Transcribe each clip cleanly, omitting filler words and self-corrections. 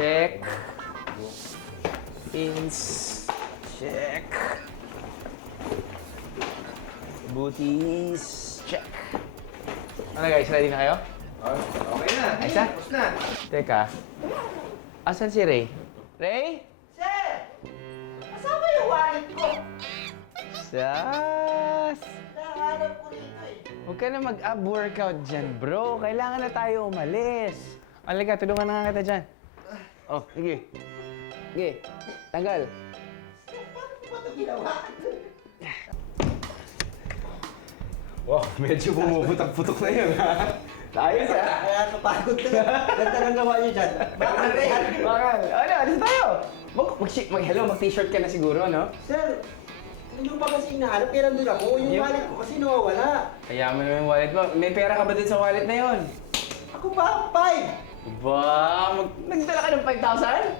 check. Pins, check. Booties, check. Ano guys, ready na kayo? Okay na. Ayos na? Tapos na. Teka, asan si Ray? Ray? Sir! Kasama yung wallet ko. Sas! Nahanap ko rito eh. Huwag ka na mag-ab workout dyan, bro. Kailangan na tayo umalis. Alaga, tulungan na nga kita dyan. Oh, sige. Sige, tanggal. Paano ko ba ito ginawa? Wow, medyo pumuputok-putok na yun, ha? Ayos ah. Kaya napagod ka na. Ganda ng gawa niyo dyan. Bakal na yan. Bakal. Ano, alis tayo. Hello, mag-t-shirt ka na siguro, no? Sir, yung ba kasi hinahanap, kaya nandun ako. Yung Yung- wallet ko kasi nawawala. Kaya mo naman yung wallet mo. May pera ka ba dun sa wallet na yon? Ako pa, 5. Ba, nagdala ka ng 5,000?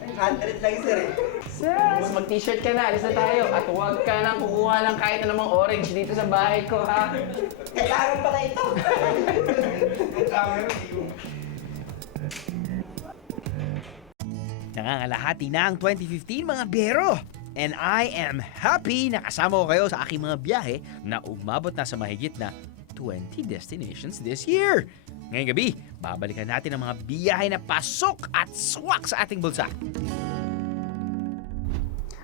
500 lang sir eh. Sas, mag-t-shirt ka na. Alis na tayo. At huwag ka nang kukuha ng kahit anumang orange dito sa bahay ko, ha? Kailangan pala ito. Nangangalahati na ang 2015 mga biyero. And I am happy na kasama ko kayo sa aking mga biyahe na umabot na sa mahigit na 20 destinations this year. Ngayong gabi, babalikan natin ang mga biyahe na pasok at swak sa ating bulsa.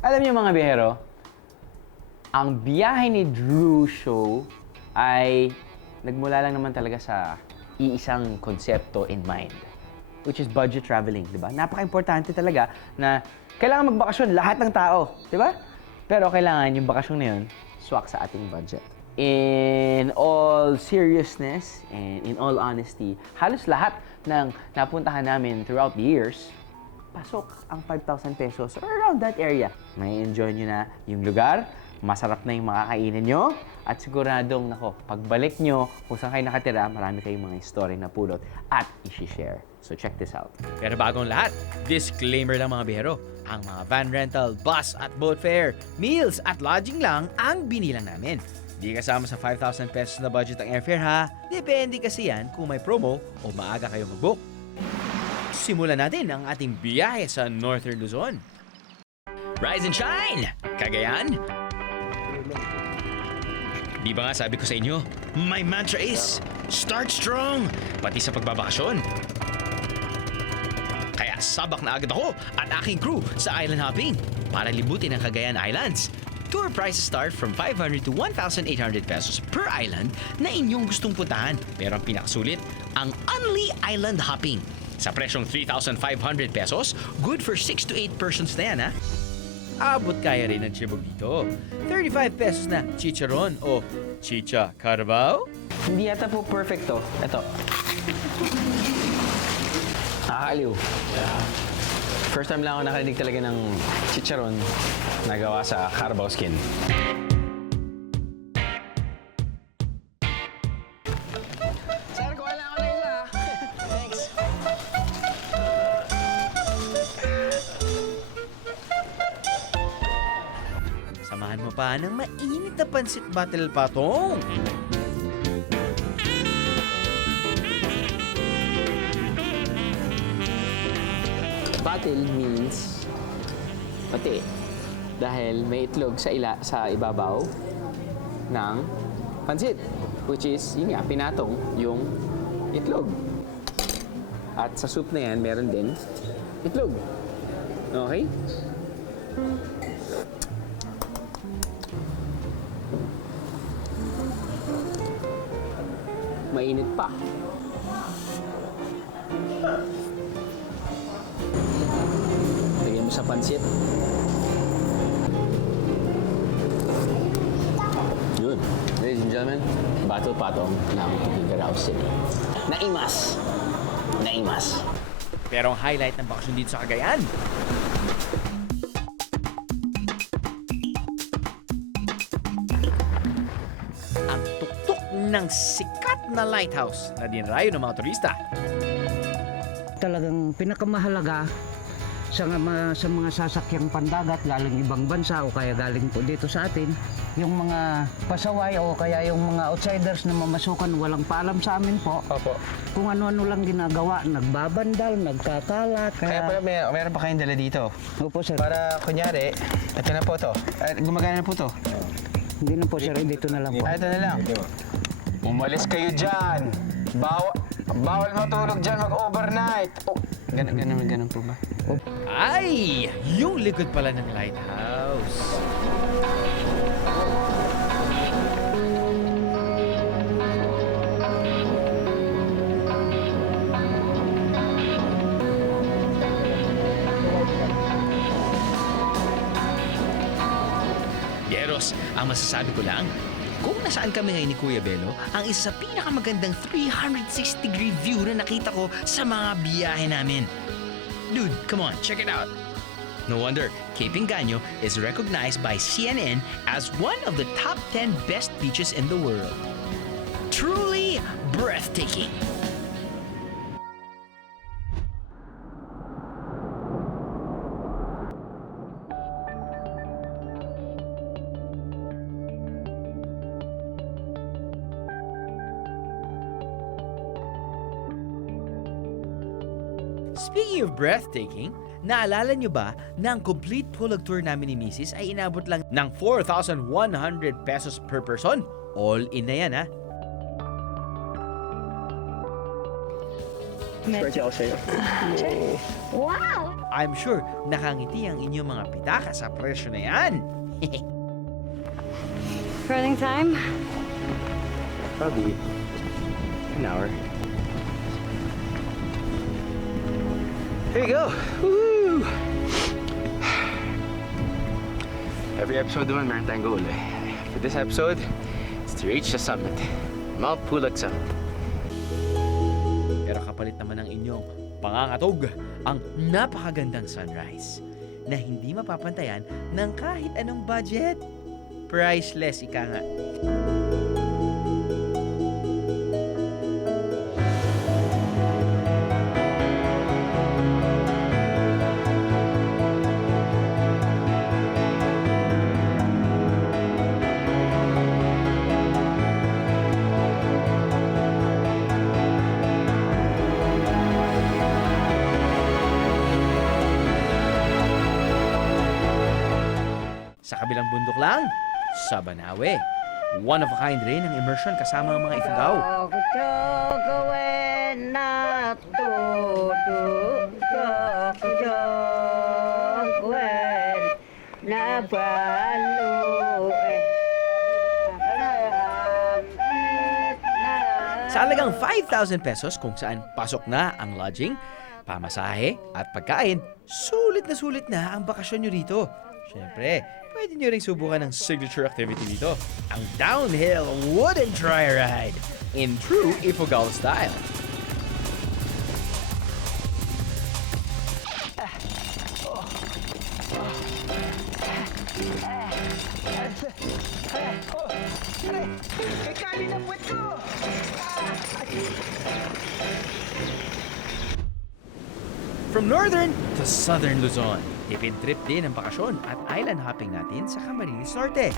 Alam niyo mga biyahero, ang biyahe ni Drew Show ay nagmula lang naman talaga sa iisang konsepto in mind, which is budget traveling, di ba? Napaka-importante talaga na kailangan magbakasyon lahat ng tao, di ba? Pero kailangan yung bakasyon na yun, swak sa ating budget. In all seriousness and in all honesty, halos lahat ng napuntahan namin throughout the years, pasok ang 5,000 pesos or around that area. May enjoy nyo na yung lugar, masarap na yung makakainin nyo, at siguradong, nako, pagbalik nyo, kung saan kayo nakatira, marami kayong mga story na pulot at isi-share. So check this out. Pero bagong lahat, disclaimer lang mga biyero, ang mga van rental, bus at boat fare, meals at lodging lang ang binilang namin. Di kasama sa 5,000 pesos na budget ang airfare ha. Depende kasi yan kung may promo o maaga kayo mag-book. Simulan natin ang ating biyahe sa Northern Luzon. Rise and shine! Cagayan! Di ba nga sabi ko sa inyo, my mantra is, start strong! Pati sa pagbabakasyon. Kaya sabak na agad ako at aking crew sa island hopping para libutin ang Cagayan Islands. Tour prices start from 500 to 1,800 pesos per island na inyong gustong puntahan. Pero ang pinakasulit, ang Only Island Hopping. Sa presyong 3,500 pesos, good for 6 to 8 persons na yan ha. Abot kaya rin ang chibog dito. 35 pesos na chicharon o chicha carabao. Hindi yata po perfecto. Ito. Nakakaliw. First time lang ako nakarinig talaga ng chicharon na gawa sa Carabao skin. Sir, kuha lang ako na isa. Thanks. Samahan mo pa ng mainit na pansit battle patong. Batil means pati. Dahil may itlog sa ibabaw ng pansit. Which is, yun nga, pinatong yung itlog. At sa soup na yan, meron din itlog. Okay? Mainit pa. Lagyan mo sa pansit. Yun. Ladies and gentlemen, Battle Patong ng Mindanao City. Naimas! Naimas! Pero ang highlight ng bakasyon dito sa Cagayan, ang tuktok ng sikat na lighthouse na dinrayo ng mga turista. Talagang pinakamahalaga sa mga sasakyang pandagat galing ibang bansa o kaya galing po dito sa atin, yung mga pasaway o kaya yung mga outsiders na mamasukan walang paalam sa amin po. Opo. Kung ano-ano lang ginagawa, nagbabandal, nagkakalat. Kaya pala meron pa kayong dala dito. Opo sir, Para kunyari, ito na po to. Gumagana na po to. hindi na po sir, dito na lang po. Ito na lang. Umalis kayo dyan. Bawal matulog dyan mag-overnight. Oh, ganun po ba? Ay! Yung likod pala ng lighthouse. Yeros, ang masasabi ko lang, kung nasaan kami ngayon ni Kuya Belo, ang isa sa pinakamagandang 360-degree view na nakita ko sa mga biyahe namin. Dude, come on, check it out. No wonder, Cape Engaño is recognized by CNN as one of the top 10 best beaches in the world. Truly breathtaking. Speaking of breathtaking, naalala nyo ba na ang complete Pulag tour namin ni Mrs. ay inabot lang ng 4,100 pesos per person? All in na yan, ha? Wow! I'm sure nakangiti ang inyong mga pitaka sa presyo na yan. Running time? Probably an hour. Here you go. Woo! Every episode naman meron tayong goal eh. For this episode, it's to reach the summit. Mount Pulag Summit. Pero kapalit naman ng inyong pangangatog ang napakagandang sunrise na hindi mapapantayan ng kahit anong budget. Priceless, ika nga. Sa kabilang bundok lang, sa Banawe. One of a kind rin ang immersion kasama ang mga Ifugao. Sa halagang 5,000 pesos kung saan pasok na ang lodging, pamasahe at pagkain, sulit na ang bakasyon nyo dito. Siyempre, pwede nyo ring subukan ang signature activity dito, ang downhill wooden dry ride in true Ifugao style. From northern to southern Luzon, tipid trip din ang bakasyon at island hopping natin sa Camarines Norte.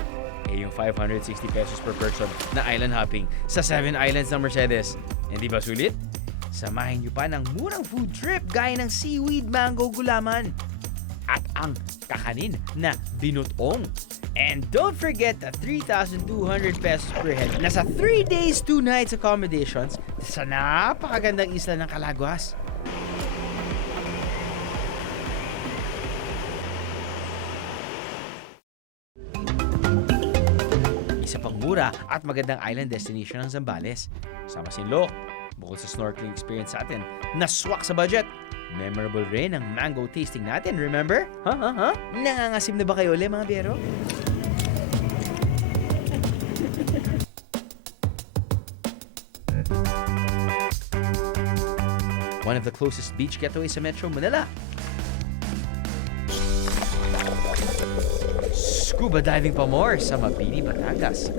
Eh yung 560 pesos per person na island hopping sa 7 islands ng Mercedes. Hindi ba sulit? Samahin nyo pa ng murang food trip gaya ng seaweed mango gulaman at ang kakanin na binutong. And don't forget the 3,200 pesos per head na sa 3 days, 2 nights accommodations sa napakagandang isla ng Calaguas. Isa pang mura at magandang island destination ng Zambales. Sa Masinloc, bukod sa snorkeling experience sa atin, naswak sa budget. Memorable rin ang mango tasting natin, remember? Nangangasim na ba kayo ulit, mga biyero? One of the closest beach getaways sa Metro Manila. Scuba diving pa more sa Mabini, Batangas.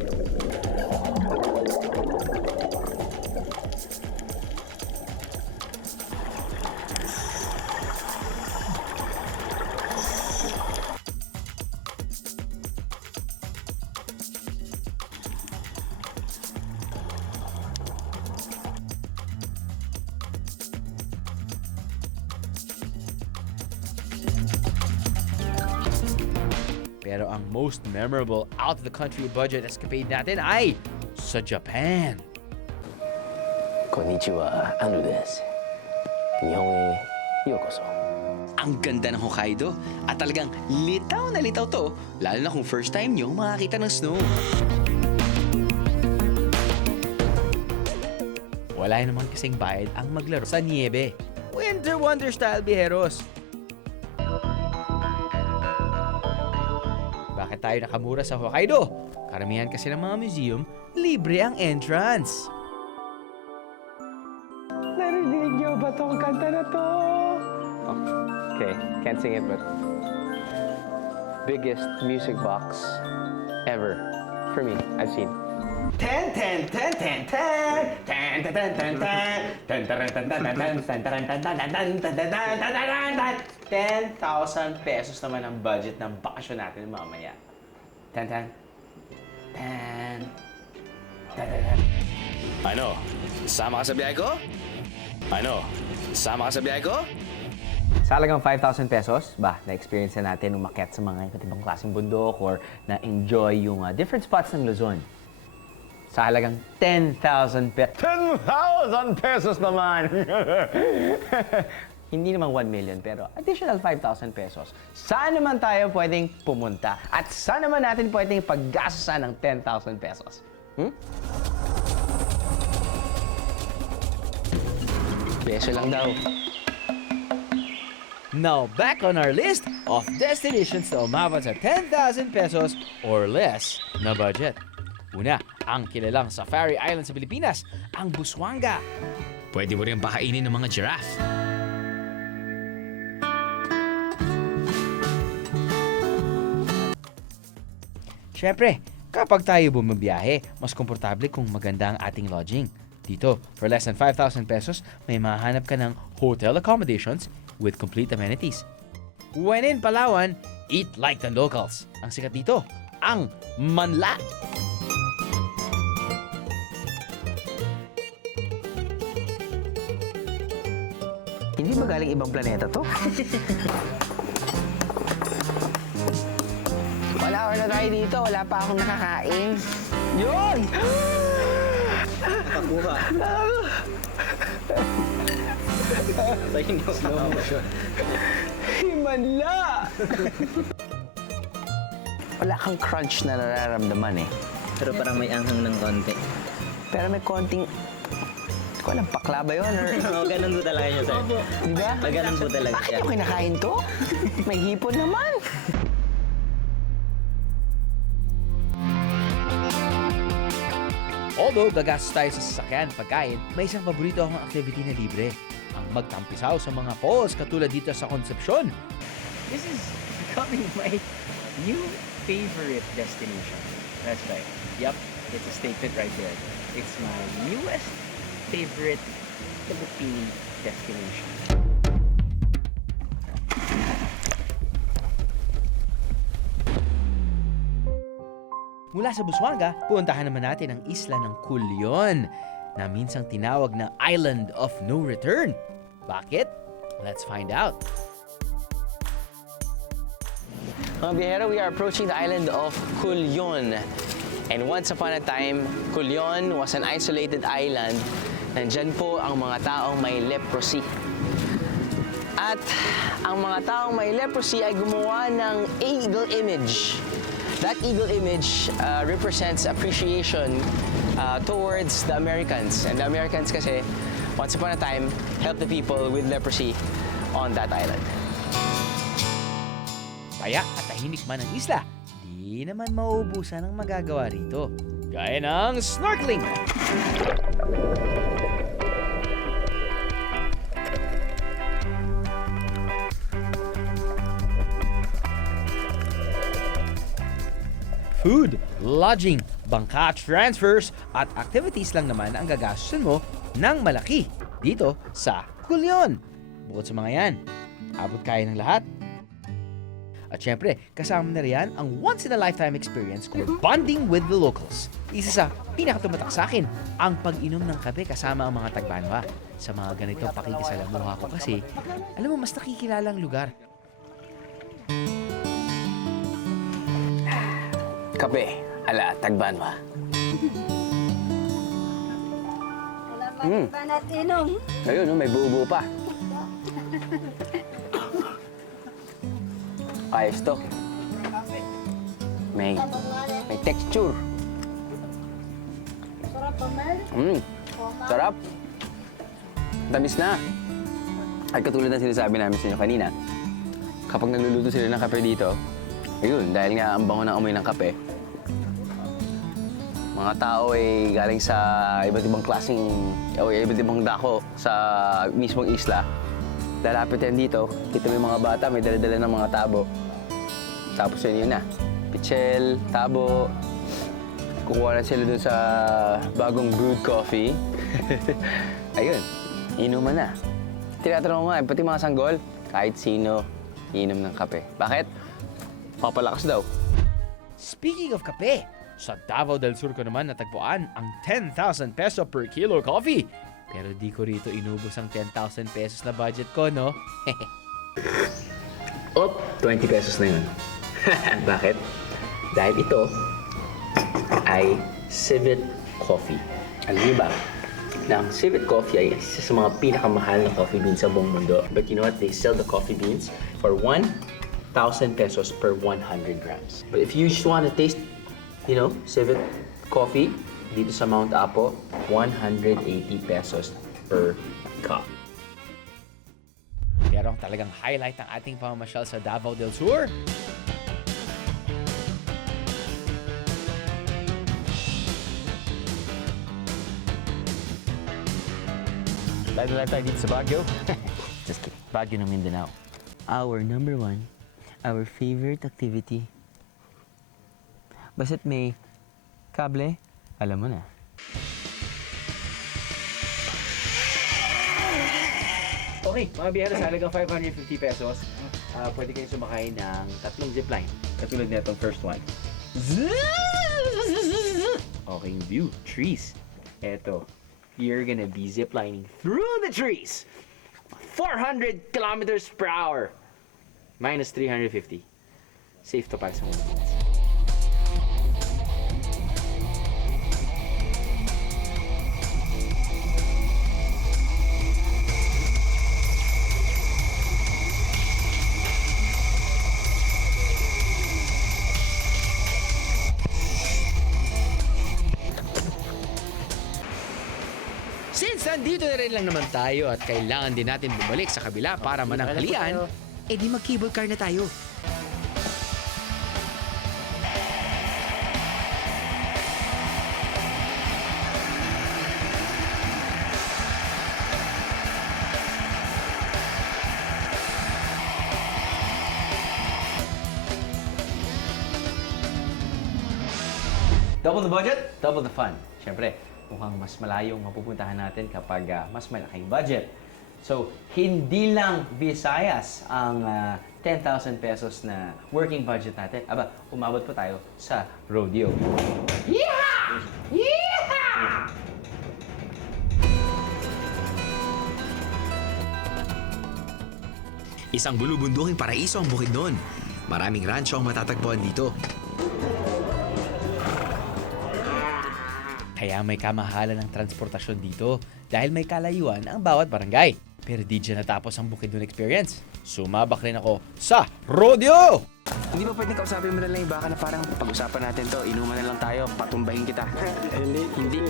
Pero ang most memorable out-of-the-country budget escapade natin ay sa Japan. Konnichiwa, Anu desu. Nihon e yokoso. Ang ganda ng Hokkaido at talagang litaw na litaw to, lalo na kung first time nyo makakita ng snow. Wala naman kasing bayad ang maglaro sa niebe. Winter Wonder style, biheros. Bakit tayo nakamura sa Hokkaido? Karamihan kasi ng mga museum, libre ang entrance. Narinig niyo ba tong kanta na to? Okay, can't sing it, but biggest music box ever for me, I've seen. 10,000 pesos naman ang budget ng bakasyon natin mamaya. 10. Ano? Sama ka sa biyahe ko? Ano? Sama ka sa biyahe ko? Sa halagang 5,000 pesos, na-experience na natin umakyat sa mga iba't ibang klaseng bundok or na-enjoy yung different spots ng Luzon. Sa halagang 10,000 pesos. 10,000 pesos naman! Hindi naman 1 million, pero additional 5,000 pesos. Saan naman tayo pwedeng pumunta? At saan naman natin pwedeng paggastusan ng 10,000 pesos? Peso lang daw. Now, back on our list of destinations na umabot sa 10,000 pesos or less na budget. Una, ang kilalang Safari Island sa Pilipinas, ang Busuanga. Pwede mo rin pakainin ng mga giraffe. Siyempre, kapag tayo bumabiyahe, mas komportable kung maganda ang ating lodging. Dito, for less than 5,000 pesos, may mahanap ka ng hotel accommodations with complete amenities. When in Palawan, eat like the locals. Ang sikat dito, ang manla. Hindi ba galing ibang planeta to? Wala or na tayo dito. Wala pa akong nakakain. Yun! Nakakuha. Slow motion. Himala! Wala kang crunch na nararamdaman eh. Pero parang may anghang ng konti. Pero may konting... Hindi ko alam, bakla ba yun? Or... Oo, ganun po talaga niya, sir. Di ba? Ganun po talaga Bakit siya. yung kinakain to? May hipon naman. Although gagastos tayo sa sasakyan, pagkain, may isang paborito akong activity na libre. Ang magtampisaw sa mga falls katulad dito sa Concepcion. This is becoming my new favorite destination. That's right. Yep, it's a statement right there. It's my newest favorite Philippine destination. Mula sa Busuanga, puuntahan naman natin ang isla ng Culion na minsang tinawag na Island of No Return. Bakit? Let's find out. Mga biyahero, we are approaching the island of Culion. And once upon a time, Culion was an isolated island. Nandyan po ang mga taong may leprosy. At ang mga taong may leprosy ay gumawa ng eagle image. That eagle image represents appreciation towards the Americans. And the Americans kasi, once upon a time, helped the people with leprosy on that island. Kaya at tahimik man ang isla, di naman mauubusan ang magagawa rito. Gaya ng snorkeling. Food, lodging, bangka transfers at activities lang naman ang gagastusin mo ng malaki dito sa Culion. Bukod sa mga yan, abot kaya ng lahat. At syempre, kasama na riyan ang once-in-a-lifetime experience called bonding with the locals. Isa sa pinakatumatak sa akin, ang pag-inom ng kape kasama ang mga tagbanwa. Sa mga ganitong pakikisalamuha ko kasi, alam mo, mas nakikilala ang lugar. Kape, ala, tagbanwa. Banat inom. Ayun, no, may buo-buo pa. Ayos to. May texture. Sarap pa, Mel. Sarap. Tamis na. At katulad ng sinasabi namin sa inyo kanina, kapag nagluluto sila ng kape dito, ayun, dahil nga ang bango ng amoy ng kape, mga tao ay galing sa iba't ibang klaseng o iba't ibang dako sa mismong isla. Lalapit yan dito, kita mo yung mga bata, may dala-dala ng mga tabo. Tapos yun na, pichel, tabo. Kukuha na sila dun sa bagong brewed coffee. Ayun, inuman na. Tinatanong nga, pati mga sanggol, kahit sino, inom ng kape. Bakit? Papalakas daw. Speaking of kape, sa Davao del Sur ko naman natagpuan ang 10,000 peso per kilo coffee. Pero di ko rito inubos ang 10,000 pesos na budget ko, no? Op, 20 pesos na yun. Bakit? Dahil ito ay civet coffee. Alam niyo ba na ang civet coffee ay isa sa mga pinakamahal na coffee beans sa buong mundo. But you know what? They sell the coffee beans for 1,000 pesos per 100 grams. But if you just want to taste, you know, civet coffee, dito sa Mount Apo, 180 pesos per cup. Pero ang talagang highlight ng ating pamamasyal sa Davao del Sur, Lalo lang tayo dito sa Baguio. Just kidding. Baguio ng Mindanao. Our number one, our favorite activity. Basta't may kable, alam mo na. Okay, mga biyahero, sa halagang 550 pesos, pwede kayo sumakay ng 3 zipline. Katulad na itong first one. Okay, view, trees. Eto, you're gonna be ziplining through the trees. 400 kilometers per hour. Minus 350. Safe to para sa mga kids. since nandito na rin lang naman tayo at kailangan din natin bumalik sa kabila para mananghalian, edi mag-cable car na tayo. Double the budget, double the fun. Siyempre, mukhang mas malayo ang mapupuntahan natin kapag mas malaking budget. So, hindi lang Visayas ang 10,000 pesos na working budget natin. Aba, umabot pa tayo sa rodeo. Yeehaw! Yeehaw! Isang bulubunduking paraiso ang Bukidnon. Maraming rancho ang matatagpuan dito. Kaya may kamahalan ng transportasyon dito dahil may kalayuan ang bawat barangay. Pero di dyan natapos ang Bukidnon experience. Sumabak rin ako sa rodeo! Hindi ba pwedeng kausapin mo na lang yung baka na parang pag-usapan natin to, inuman na lang tayo, patumbahin kita. Hindi.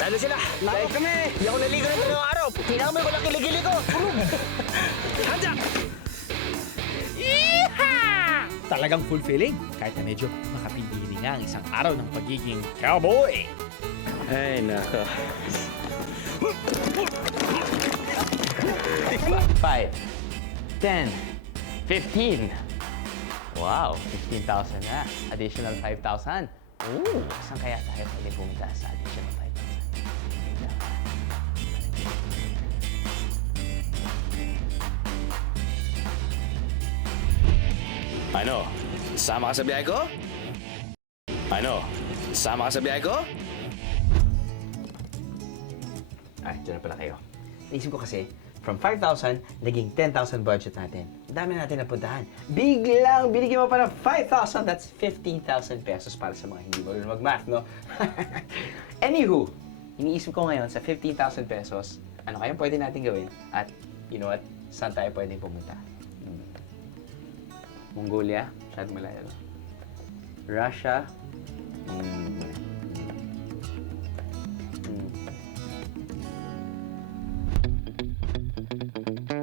Lalo sila! Live kami! Hindi ako naligo ng dalawang araw! Tinamoy ko lang kiligili ko! Handa! Talagang fulfilling kahit na medyo makapigili nga ang isang araw ng pagiging cowboy. Ay, nako. 5, 10, 15. Wow, 15,000 na. Additional 5,000. Ooh, saan kaya tayo pwede pumunta sa additional 5,000? Ano? Sama ka sa biyahe ko? Ano? Sama ka sa biyahe ko? Ay, dyan na pala kayo. Naisip ko kasi, from 5,000, naging 10,000 budget natin. Ang dami natin napuntahan. Biglang binigyan mo pa ng 5,000, that's 15,000 pesos para sa mga hindi marunong mag-math, no? Anywho, iniisip ko ngayon sa 15,000 pesos, ano kayang pwede natin gawin? At, you know what, saan tayo pwedeng pumunta? Mongolia, masyadong malayo. Russia,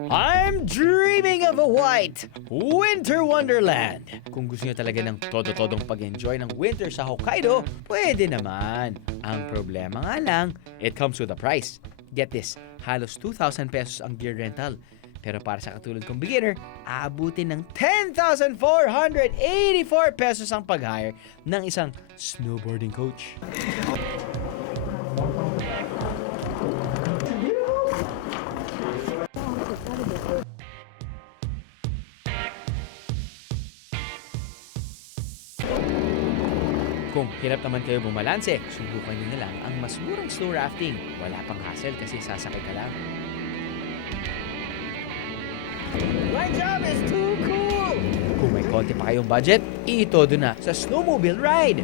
I'm dreaming of a white winter wonderland. Kung gusto nyo talaga ng todo-todong pag-enjoy ng winter sa Hokkaido, pwede naman. Ang problema nga lang, it comes with a price. Get this, halos 2,000 pesos ang gear rental. Pero para sa katulad kong beginner, aabutin ng 10,484 pesos ang pag-hire ng isang snowboarding coach. Kung hirap naman kayo bumalanse, subukan nyo na lang ang mas murang snow rafting. Wala pang hassle kasi sasakay ka lang. My job is too cool! Kung may konti pa kayong budget, itodo na sa snowmobile ride!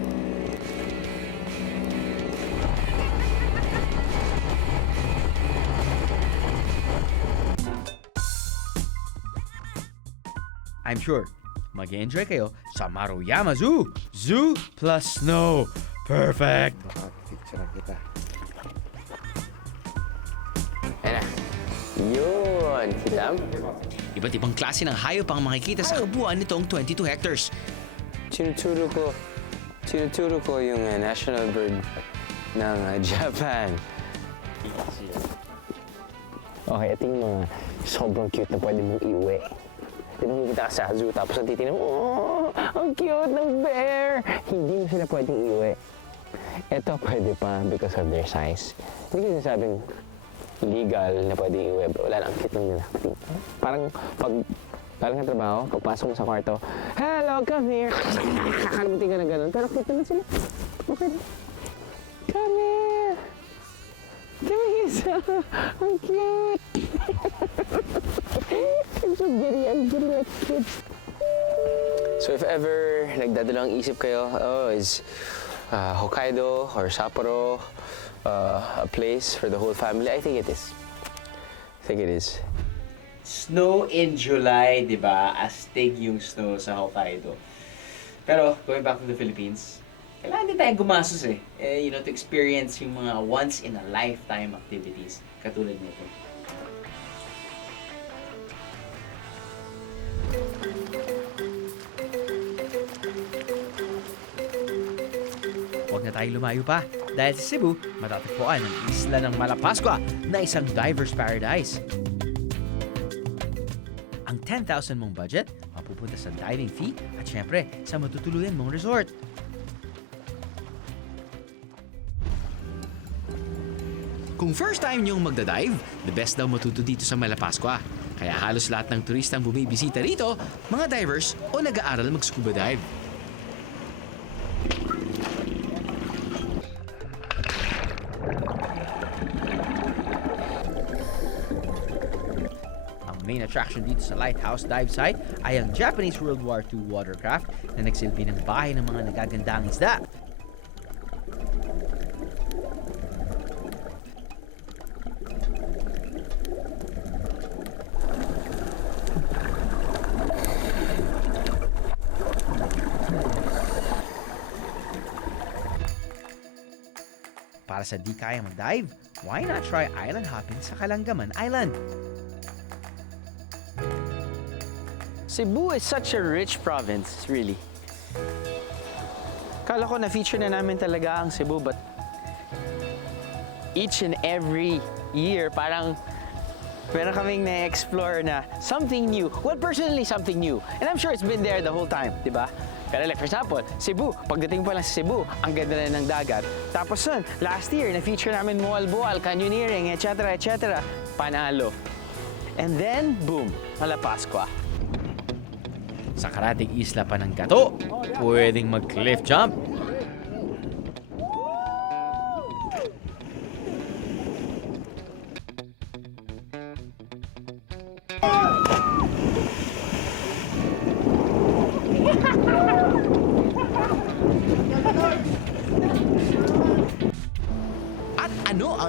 I'm sure mag-enjoy kayo sa Maruyama Zoo. Zoo plus snow. Perfect! Picture kita. Ayan na. Yun, Kidam. Iba't ibang klase ng hayop ang makikita sa kabuuan nitong 22 hectares. Tinuturo ko yung national bird ng Japan. Okay, ito yung mga sobrang cute na pwede mong iuwi. Di ba pupunta ka sa zoo tapos ang titignan mo, oh, ang cute ng bear! Hindi mo sila pwedeng iuwi. Ito pwede pa because of their size. Hindi ko sinasabing legal na pwedeng iuwi. Wala lang, cute lang nila. Parang pag galing ka trabaho, pagpasok mo sa kwarto, hello, come here! Kakalimutin ka na ganun. Pero cute naman sila. Okay. Come here! Come here, Isa! Ang cute! I'm so giddy like kids. So if ever nagdadalawang isip kayo, is Hokkaido or Sapporo a place for the whole family? I think it is. Snow in July, di ba? Astig yung snow sa Hokkaido. Pero, going back to the Philippines, kailangan din tayo gumastos to experience yung mga once-in-a-lifetime activities katulad nito. Huwag na tayo lumayo pa dahil sa Cebu, matatagpuan ang isla ng Malapascua na isang diver's paradise. Ang 10,000 mong budget, mapupunta sa diving fee at syempre sa matutuluyan mong resort. Kung first time niyong magdadive, the best daw matuto dito sa Malapascua. Kaya halos lahat ng turistang bumibisita rito, mga divers o nag-aaral mag-scuba dive. Ang main attraction dito sa Lighthouse Dive Site ay ang Japanese World War II watercraft na nagsilbi ng bahay ng mga nagagandang isda. Para sa di kaya mag-dive, why not try island hopping sa Kalangaman Island? Cebu is such a rich province, really. Kala ko na-feature na namin talaga ang Cebu, but each and every year, parang meron kaming na-explore na something new. Well, personally, something new. And I'm sure it's been there the whole time, di ba? Pero like, for example, Cebu, pagdating pa lang sa Cebu, ang ganda na ng dagat. Tapos nun, last year, na-feature namin Moalboal, canyoneering, etc., etc. Panalo. And then, boom, Malapascua. Sa karating isla pa ng Gato, pwedeng mag-cliff jump.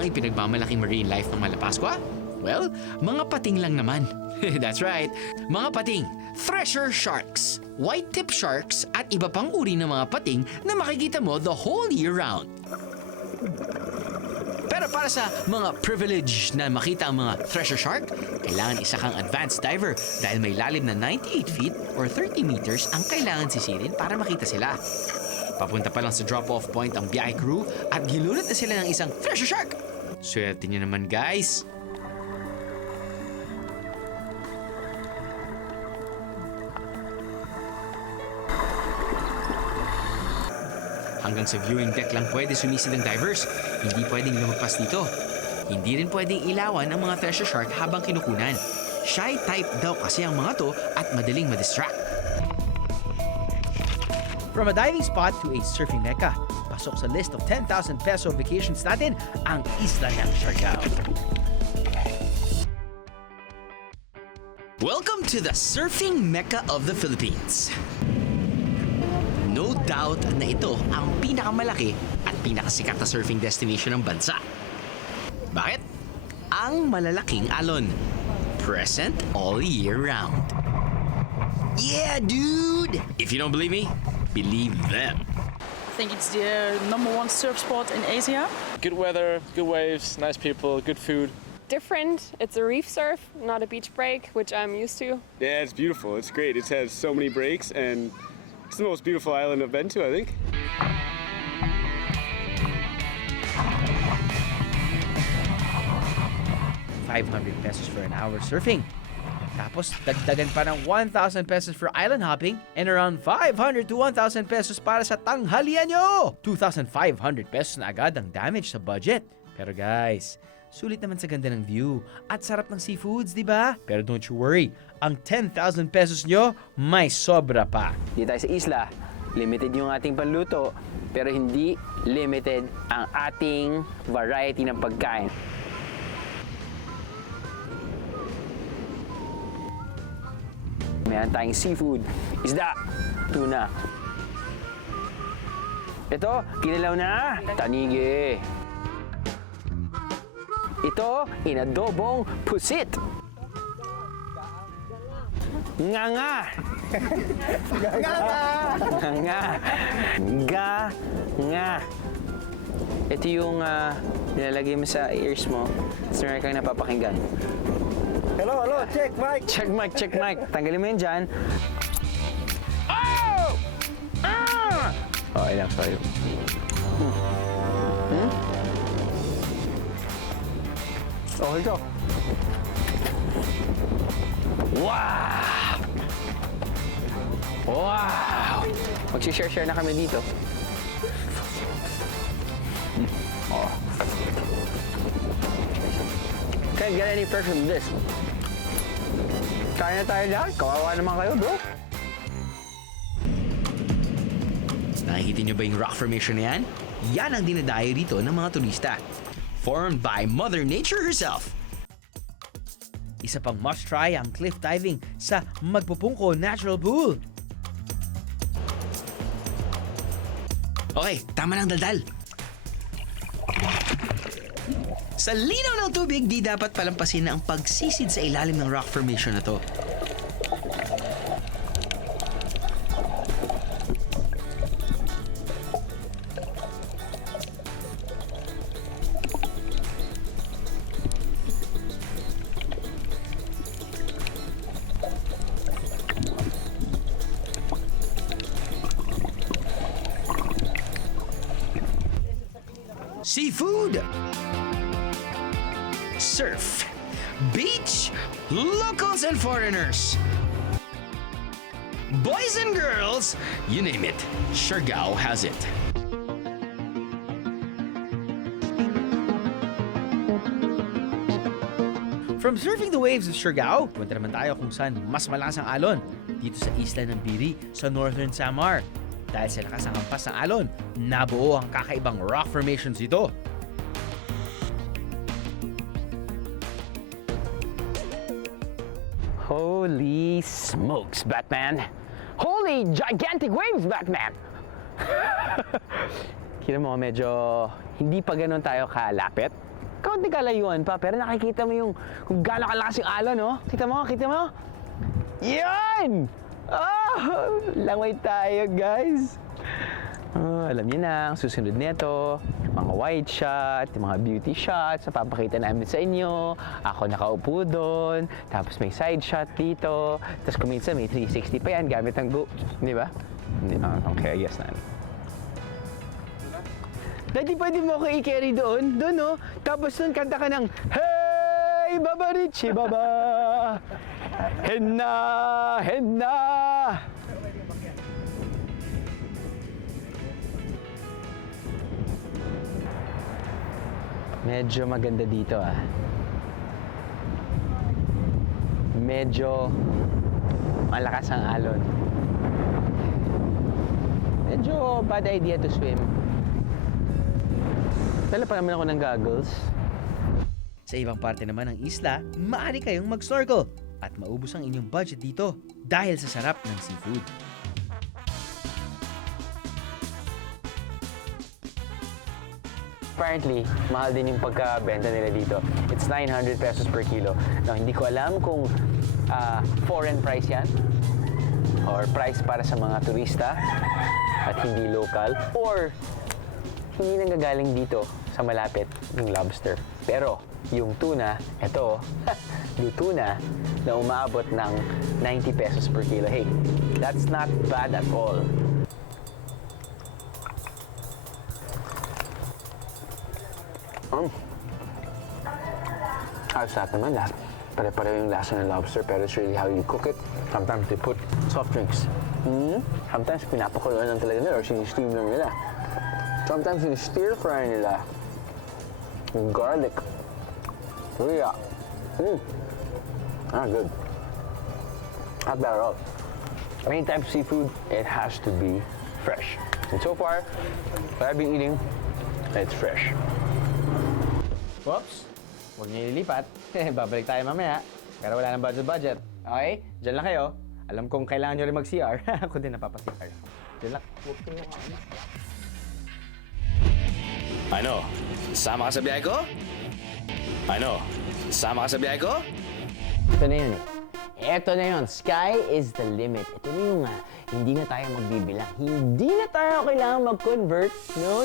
ang ipinagmamalaking marine life ng Malapascua? Well, mga pating lang naman. That's right, mga pating. Thresher sharks, white-tip sharks at iba pang uri ng mga pating na makikita mo the whole year round. Pero para sa mga privilege na makita ang mga thresher shark, kailangan isa kang advanced diver dahil may lalim na 98 feet or 30 meters ang kailangan sisirin para makita sila. Papunta pa lang sa drop-off point ang biyahe crew at ginulat na sila ng isang thresher shark. Swerte niyo naman, guys. Hanggang sa viewing deck lang pwede sumisid ang divers. Hindi pwedeng lumagpas dito. Hindi rin pwedeng ilawan ang mga thresher shark habang kinukunan. Shy type daw kasi ang mga to at madaling madistract. From a diving spot to a surfing mecca, pasok sa list of 10,000 peso vacations natin ang Isla ng Siargao. Welcome to the surfing mecca of the Philippines. No doubt na ito ang pinakamalaki at pinakasikat na surfing destination ng bansa. Bakit? Ang malalaking alon. Present all year round. Yeah, dude! If you don't believe me, believe them. I think it's the #1 surf spot in Asia. Good weather, good waves, nice people, good food. Different. It's a reef surf, not a beach break, which I'm used to. Yeah, it's beautiful. It's great. It has so many breaks, and it's the most beautiful island I've been to, I think. ₱500 for an hour surfing. Tapos, dagdagan pa ng 1,000 pesos for island hopping and around 500 to 1,000 pesos para sa tanghalian nyo! 2,500 pesos na agad ang damage sa budget. Pero guys, sulit naman sa ganda ng view at sarap ng seafoods, di ba? Pero don't you worry, ang 10,000 pesos nyo may sobra pa. Dito tayo sa isla, limited yung ating panluto, pero hindi limited ang ating variety ng pagkain. Meron tayong seafood, isda, tuna. Ito, kinilaw na, tanigi. Ito, inadobong pusit. Nga. Ito yung nilalagay mo sa ears mo. Tapos meron kang napapakinggan. Hello, check mic. Check mic. Tanggalin mo yun dyan. Oh! Ah! Oh, ilang sorry. Okay to. Wow! Wow! Mag-share na kami dito. Oh. Can't get any fresher than this. Kaya na tayo lahat. Kawawa naman kayo, bro. Nakikita nyo ba yung rock formation na yan? Yan ang dinadayo dito ng mga turista. Formed by Mother Nature herself. Isa pang must-try ang cliff diving sa Magpupungko Natural Pool. Okay, tama ng daldal. Sa linaw ng tubig, di dapat palampasin na ang pagsisid sa ilalim ng rock formation na to. Seafood, surf, beach, locals and foreigners, boys and girls, you name it, Siargao has it. From surfing the waves of Siargao, punta naman tayo kung saan mas malakas ang alon, dito sa isla ng Biri sa Northern Samar. Dahil sa lakas ng hampas ng alon, nabuo ang kakaibang rock formations dito. Holy smokes, Batman! Holy gigantic waves, Batman! Kita mo, medyo hindi pa ganun tayo kalapit. kaunti kalayuan pa, pero nakikita mo yung kung gaano kalakas yung alon, no? Kita mo? Yan! Langoy tayo, guys. Alam niyo na, ang susunod nito, mga wide shot, mga beauty shots, na papakita namin sa inyo. Ako nakaupo doon, tapos may side shot dito, tapos kung minsan may 360 pa yan gamit ang di ba? Okay, I guess na. Daddy, pwede mo ako i-carry doon? Doon, no? Tapos doon, kanta ka ng, Hey, Baba Richie, Baba! Henna! Henna! Medyo maganda dito, ah. Medyo malakas ang alon. Medyo bad idea to swim. Dala pa naman ako ng goggles. Sa ibang parte naman ng isla, maaari kayong mag-snorkel at maubos ang inyong budget dito dahil sa sarap ng seafood. Apparently, mahal din yung pagkabenta nila dito. It's 900 pesos per kilo. Now, hindi ko alam kung foreign price yan or price para sa mga turista at hindi local or hindi nanggagaling dito sa malapit yung lobster. Pero yung tuna, ito, yung tuna na umaabot ng 90 pesos per kilo. Hey, that's not bad at all. Ayos lahat naman. Pare-pareho yung lasa ng lobster, pero it's really how you cook it. Sometimes they put soft drinks. Sometimes pinapakuluan lang talaga nila or sini-steam lang nila. Sometimes stir fry nila. Yung garlic. Luya. Good. Not bad at all. Any type of seafood, it has to be fresh. And so far, what I've been eating, it's fresh. Whoops! Huwag niyo ililipat. Babalik tayo mamaya. Pero wala nang budget. Okay? Diyan lang kayo. Alam kong kailangan nyo rin mag-CR. Ako din napapa-CR. Diyan lang. Ano? Sama ka sa biyahe ko? Ano? Sama ka sa biyahe ko? Ito na yun eh. Ito na yun. Sky is the limit. Ito na yung hindi na tayo magbibilang. Hindi na tayo kailangan mag-convert. No.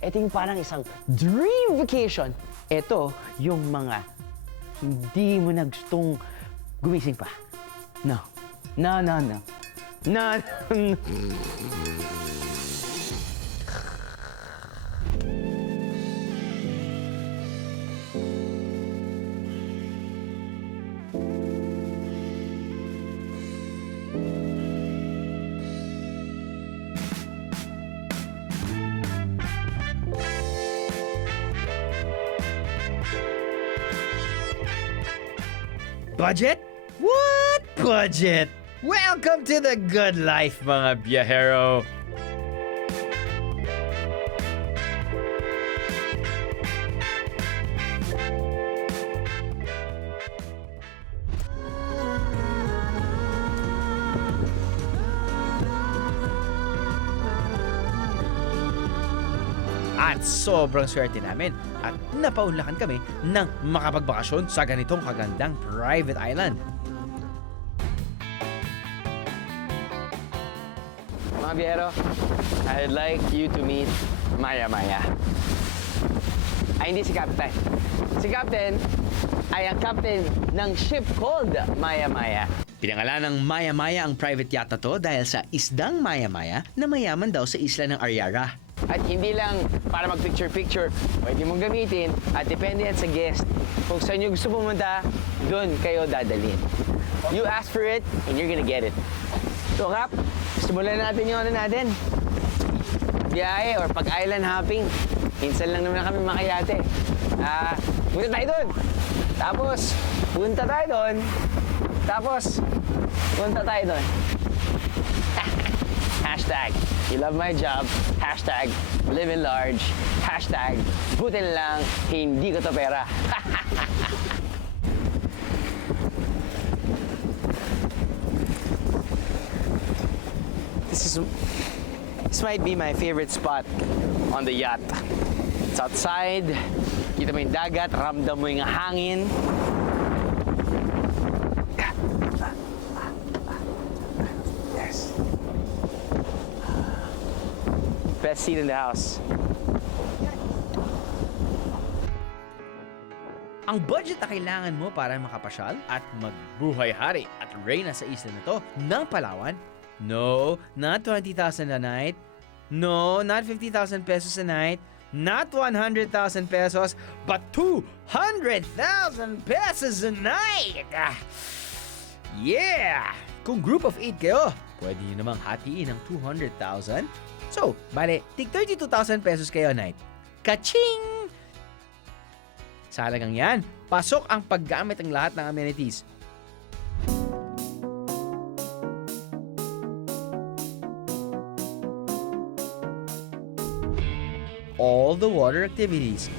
Ito yung parang isang dream vacation. Ito yung mga hindi mo na gustong gumising pa. No. Budget? What budget? Welcome to the good life, mga biyahero! At sobrang swerte namin at napaunlakan kami ng makapagbakasyon sa ganitong kagandang private island. Mga biyahero, I'd like you to meet Maya Maya. Ay, hindi si Captain. Si Captain ay ang captain ng ship called Maya Maya. Pinangalan ng Maya Maya ang private yacht na to dahil sa isdang Maya Maya na mayaman daw sa isla ng Ariara. At hindi lang para mag-picture-picture, pwede mong gamitin at depende yan sa guest. Kung saan nyo gusto pumunta, doon kayo dadalhin. You ask for it and you're gonna get it. So Cap, simulan natin yung ano natin. Biyahe or pag-island hopping. Minsan lang naman kami makayate. Punta tayo doon. Tapos, punta tayo doon. Tapos, punta tayo doon. Hashtag, you love my job. Hashtag, living large. Hashtag, butin lang, hindi ko to pera. This might be my favorite spot on the yacht. It's outside, Kita mo yung dagat, ramdam mo yung hangin. Yes. Best seat in the house. Ang budget na kailangan mo para makapasyal at magbuhay-hari at reyna sa isla na to ng Palawan? No, not 20,000 a night. No, not 50,000 pesos a night. Not 100,000 pesos, but 200,000 pesos a night! Yeah! Kung group of 8 kayo, pwede nyo namang hatiin ng 200,000. So, bale, tig 32,000 pesos kayo a night. Kaching! Sa halagang yan, pasok ang paggamit ng lahat ng amenities. All the water activities.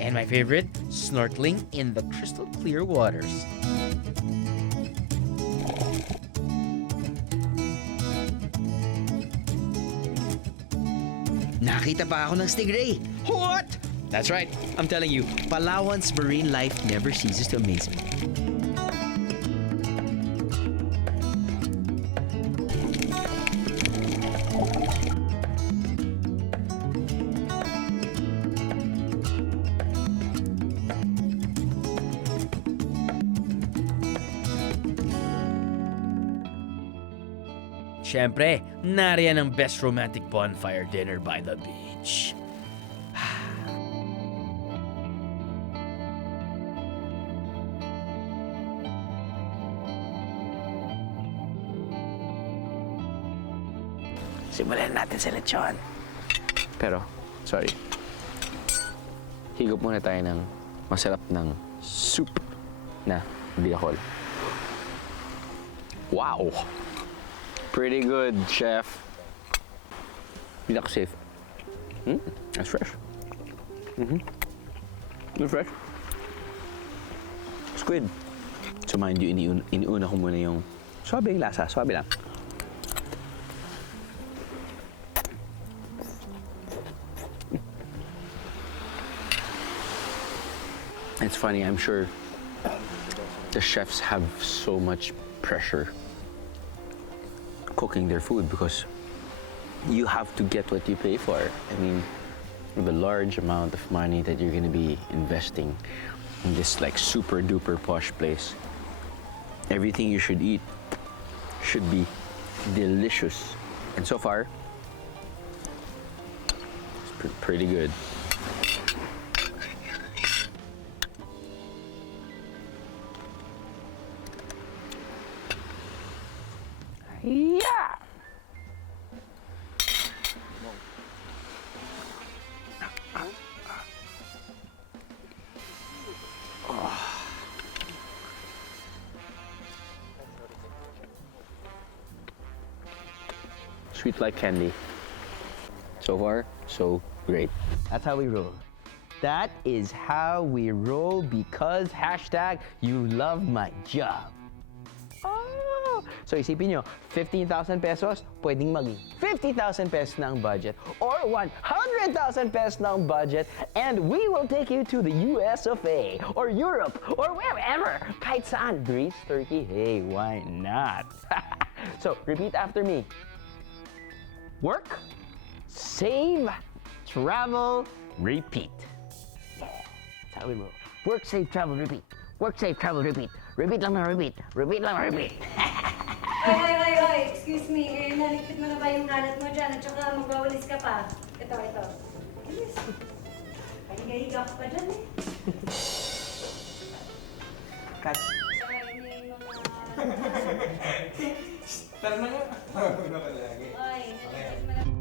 And my favorite, snorkeling in the crystal clear waters. Nakita pa ako ng stingray. What? That's right. I'm telling you, Palawan's marine life never ceases to amaze me. Siyempre, nariyan ang best romantic bonfire dinner by the beach. Simulan natin sa lechon. Pero, sorry. Higop muna tayo ng masarap ng soup na bicol. Wow! Pretty good, chef. Hindi ako safe. That's fresh. That's fresh. Squid. So mind you, iniuna ko muna yung swabe yung lasa. Swabe lang. It's funny, I'm sure the chefs have so much pressure cooking their food because you have to get what you pay for. I mean, the large amount of money that you're gonna be investing in this like super duper posh place. Everything you should eat should be delicious. And so far, it's pretty good. Yeah! Sweet like candy. So far, so great. That's how we roll. That is how we roll because hashtag you love my job. Oh! So isipin nyo, 15,000 pesos, pwedeng maging 50,000 pesos na ang budget or 100,000 pesos na ang budget and we will take you to the US of A or Europe or wherever. Kahit saan, Greece, Turkey, hey, why not? So, repeat after me. Work, save, travel, repeat. Yeah, that's how we roll. Work, save, travel, repeat. Work, save, travel, repeat. Repeat lang na repeat. Repeat lang na repeat. Hoy, excuse me. Naligpit mo na ba yung kalat mo dyan? At saka magwawalis ka pa. Ito. Bilis. Pahiga-higa ka pa dyan eh. Cut. Ay, may mga... Tara na nga. Ay, naligpit mo na.